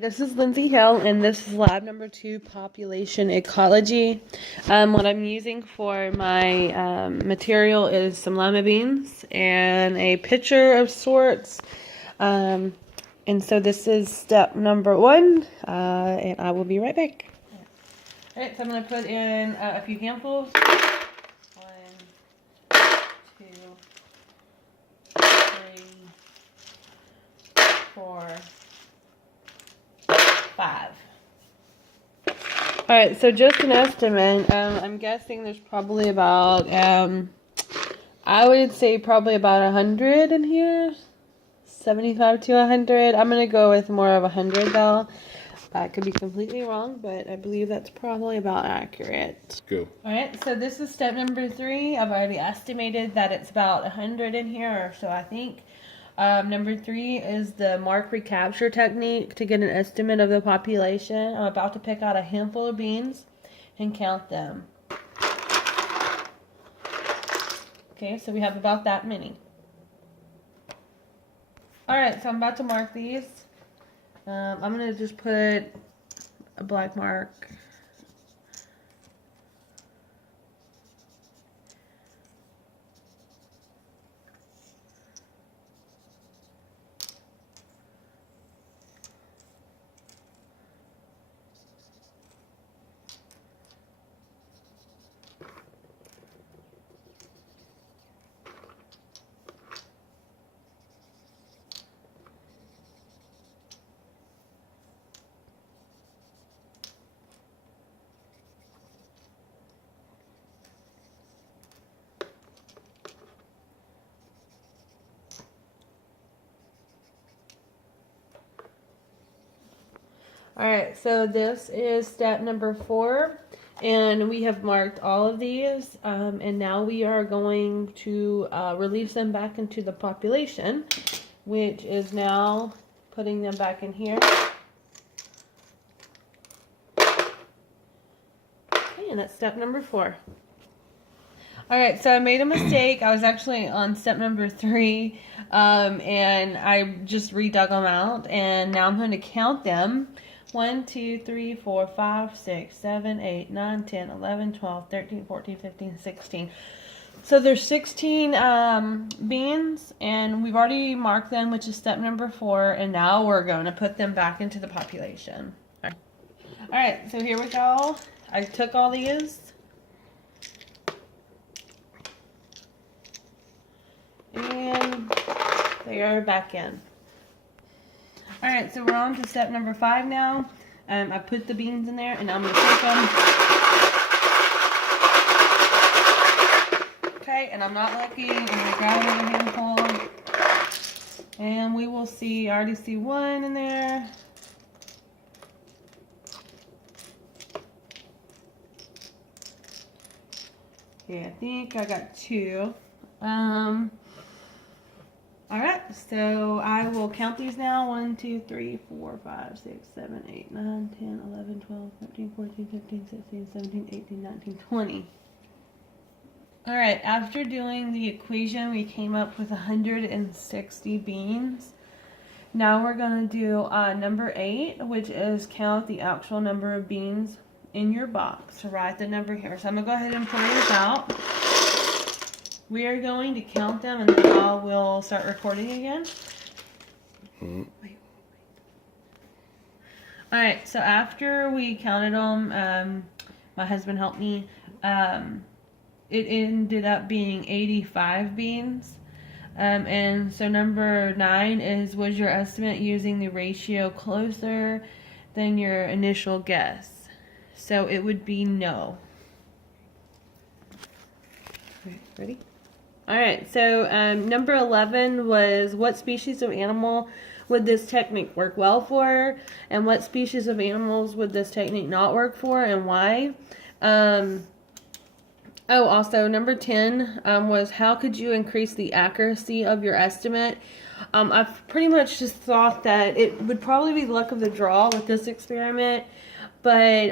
This is Lindsey Hale, and this is lab number 2, Population Ecology. What I'm using for my material is some lima beans and a pitcher of sorts. And so this is step number 1, and I will be right back. Alright, so I'm going to put in a few handfuls. 1, 2, 3, 4, 5. Alright, so just an estimate. I'm guessing there's probably about, I would say probably about 100 in here. 75 to 100. I'm going to go with more of 100 though. I could be completely wrong, but I believe that's probably about accurate. Go. Alright, so this is step number 3. I've already estimated that it's about 100 in here, or so I think. Number 3 is the mark recapture technique to get an estimate of the population. I'm about to pick out a handful of beans and count them. Okay, so we have about that many. Alright, so I'm about to mark these. I'm going to just put a black mark. Alright, so this is step number 4, and we have marked all of these, and now we are going to release them back into the population, which is now putting them back in here. Okay, and that's step number 4. Alright, so I made a mistake. I was actually on step number 3, and I just redug them out, and now I'm going to count them. 1, 2, 3, 4, 5, 6, 7, 8, 9, 10, 11, 12, 13, 14, 15, 16. So there's 16 beans, and we've already marked them, which is step number 4, and now we're going to put them back into the population. Alright, so here we go. I took all these. And they are back in. Alright, so we're on to step number 5 now. I put the beans in there, and I'm going to take them. Okay, and I'm not looking. I'm going to grab another handful. And we will see, I already see 1 in there. Okay, I think I got 2. Alright, so I will count these now. 1, 2, 3, 4, 5, 6, 7, 8, 9, 10, 11, 12, 13, 14, 15, 16, 17, 18, 19, 20. Alright, after doing the equation, we came up with 160 beans. Now we're going to do number 8, which is count the actual number of beans in your box. So write the number here. So I'm going to go ahead and pull this out. We are going to count them, and then I will start recording again. Alright, so after we counted them, my husband helped me, it ended up being 85 beans. And so number 9 is, was your estimate using the ratio closer than your initial guess? So it would be no. Alright, ready? Alright, so number 11 was, what species of animal would this technique work well for? And what species of animals would this technique not work for, and why? Also, number 10 was, how could you increase the accuracy of your estimate? I've pretty much just thought that it would probably be luck of the draw with this experiment. But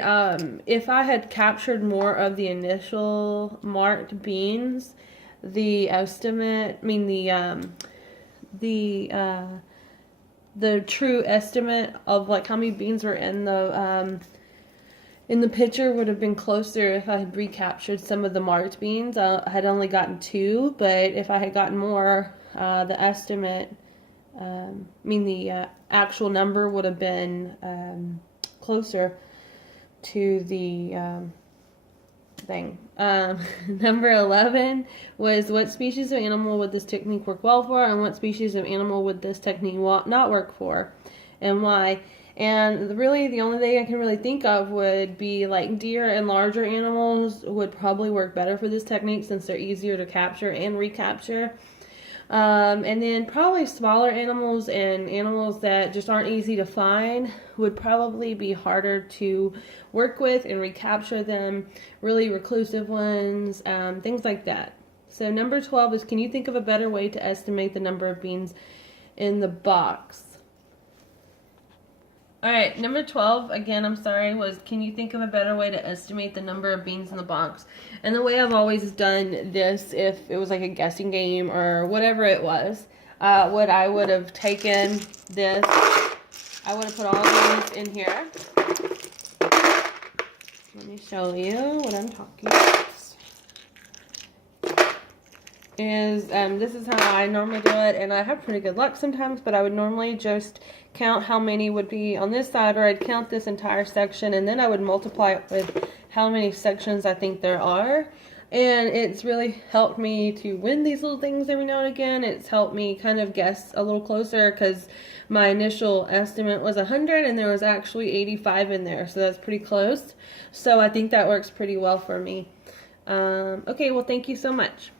if I had captured more of the initial marked beans, the estimate, the the true estimate of like how many beans were in the picture would have been closer if I had recaptured some of the marked beans. I had only gotten 2, but if I had gotten more, the estimate, the actual number would have been closer to the thing. Number 11 was, what species of animal would this technique work well for, and what species of animal would this technique not work for, and why? And really the only thing I can really think of would be like deer and larger animals would probably work better for this technique since they're easier to capture and recapture. And then probably smaller animals and animals that just aren't easy to find would probably be harder to work with and recapture them. Really reclusive ones, things like that. So number 12 is, can you think of a better way to estimate the number of beans in the box? Alright, number 12, again, I'm sorry, was, can you think of a better way to estimate the number of beans in the box? And the way I've always done this, if it was like a guessing game or whatever it was, I would have taken this, I would have put all these in here. Let me show you what I'm talking about. This is how I normally do it, and I have pretty good luck sometimes, but I would normally just count how many would be on this side, or I'd count this entire section, and then I would multiply it with how many sections I think there are. And it's really helped me to win these little things every now and again. It's helped me kind of guess a little closer, because my initial estimate was 100 and there was actually 85 in there, so that's pretty close. So I think that works pretty well for me. Okay, well, thank you so much.